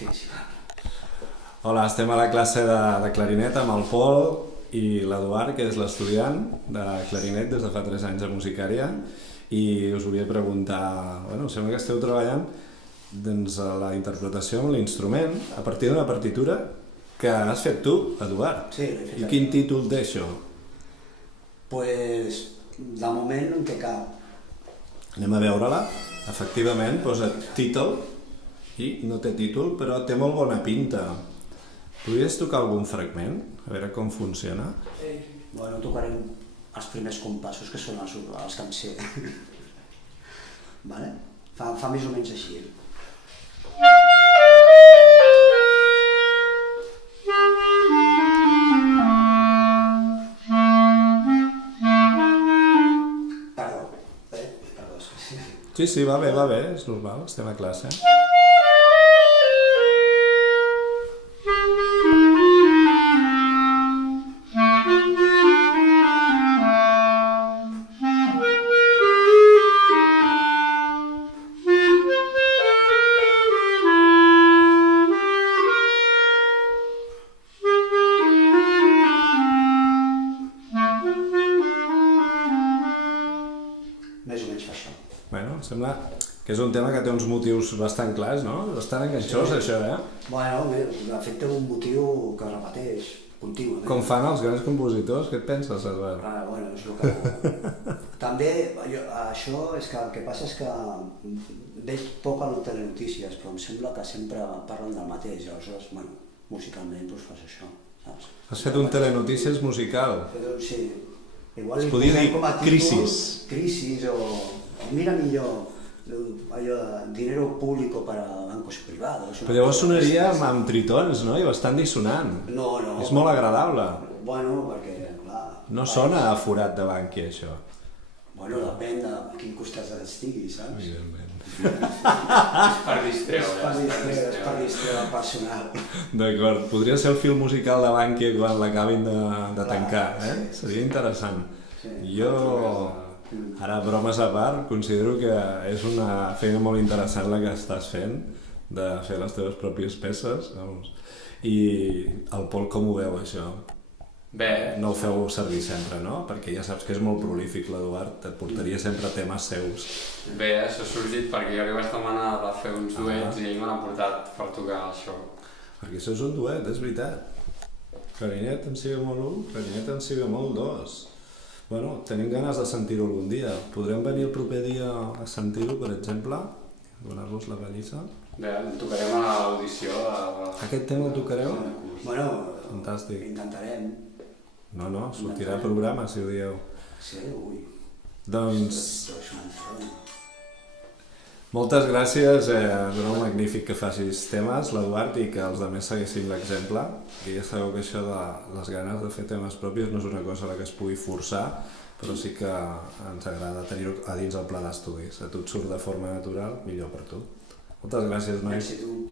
difícil. Hola, estem a la classe de clarinet amb el Pol i l'Eduard, que és l'estudiant de clarinet des de fa 3 anys a Musicària, i us volia preguntar, sembla que esteu treballant doncs, a la interpretació amb l'instrument a partir d'una partitura que has fet tu, Eduard. Sí, l'he fet. I quin títol té això? Pues, de moment no en té cap. Anem a veure-la. Efectivament, posa títol i no té títol, però té molt bona pinta. Podries tocar algun fragment? A veure com funciona. Bueno, tocarem els primers compassos, que són els que em sé. Vale? Fa més o menys així. Perdó. Sí, va bé, és normal, estem a classe. Més o menys fa això. Bueno, sembla que és un tema que té uns motius bastant clars, no? Bastant enganxós, això, Bueno, de fet té un motiu que es repeteix contínuament. Com fan els grans compositors, què et penses, Eduard? Bueno, és el que... També, això és que el que passa és que veig poc a les telenotícies, però em sembla que sempre parlen del mateix, aleshores, bueno, musicalment doncs fas això, saps? Has fet un telenotícies musical. Sí, igual Es podia dir Crisis. Crisis o mira millor allò de dinero público para bancos privados. Però llavors sonaria amb tritons, no? I bastant dissonant. No. És molt agradable. Bueno, perquè, clar... No sona a forat de banqui, això. Bueno, depèn de a quin costat estigui, saps? Evidentment. És per distreure. És per distreure el personal. D'acord, podria ser el film musical de Bankia quan l'acabin de tancar, sí. Seria interessant. Sí. Jo, ara bromes a part, considero que és una feina molt interessant la que estàs fent, de fer les teves pròpies peces, I el Pol com ho veu, això? Bé, No ho feu servir sempre, no? Perquè ja saps que és molt prolífic, l'Eduard, et portaria sempre temes seus. això ha sorgit perquè jo li vaig demanar de fer uns duets i ell me l'ha portat per tocar això. Perquè això és un duet, és veritat. Clarinet en si bemol 1, clarinet en si bemol 2. Bueno, tenim ganes de sentir-ho algun dia. Podrem venir el proper dia a sentir-ho, per exemple? Donar-vos la pallissa? Bé, tocarem a l'audició. Aquest tema el tocareu? Bueno, Fantàstic. intentarem. No, sortirà a programa, si ho dieu. Sí, ui. Doncs, Això és un enfront. moltes gràcies, és magnífic que facis temes, l'Eduard, i que els altres seguissin l'exemple. I ja sabeu que això de les ganes de fer temes propis no és una cosa a la que es pugui forçar, però sí que ens agrada tenir-ho a dins el pla d'estudis. A tu et surt de forma natural, millor per tu. Moltes gràcies, nois. Merci, tu.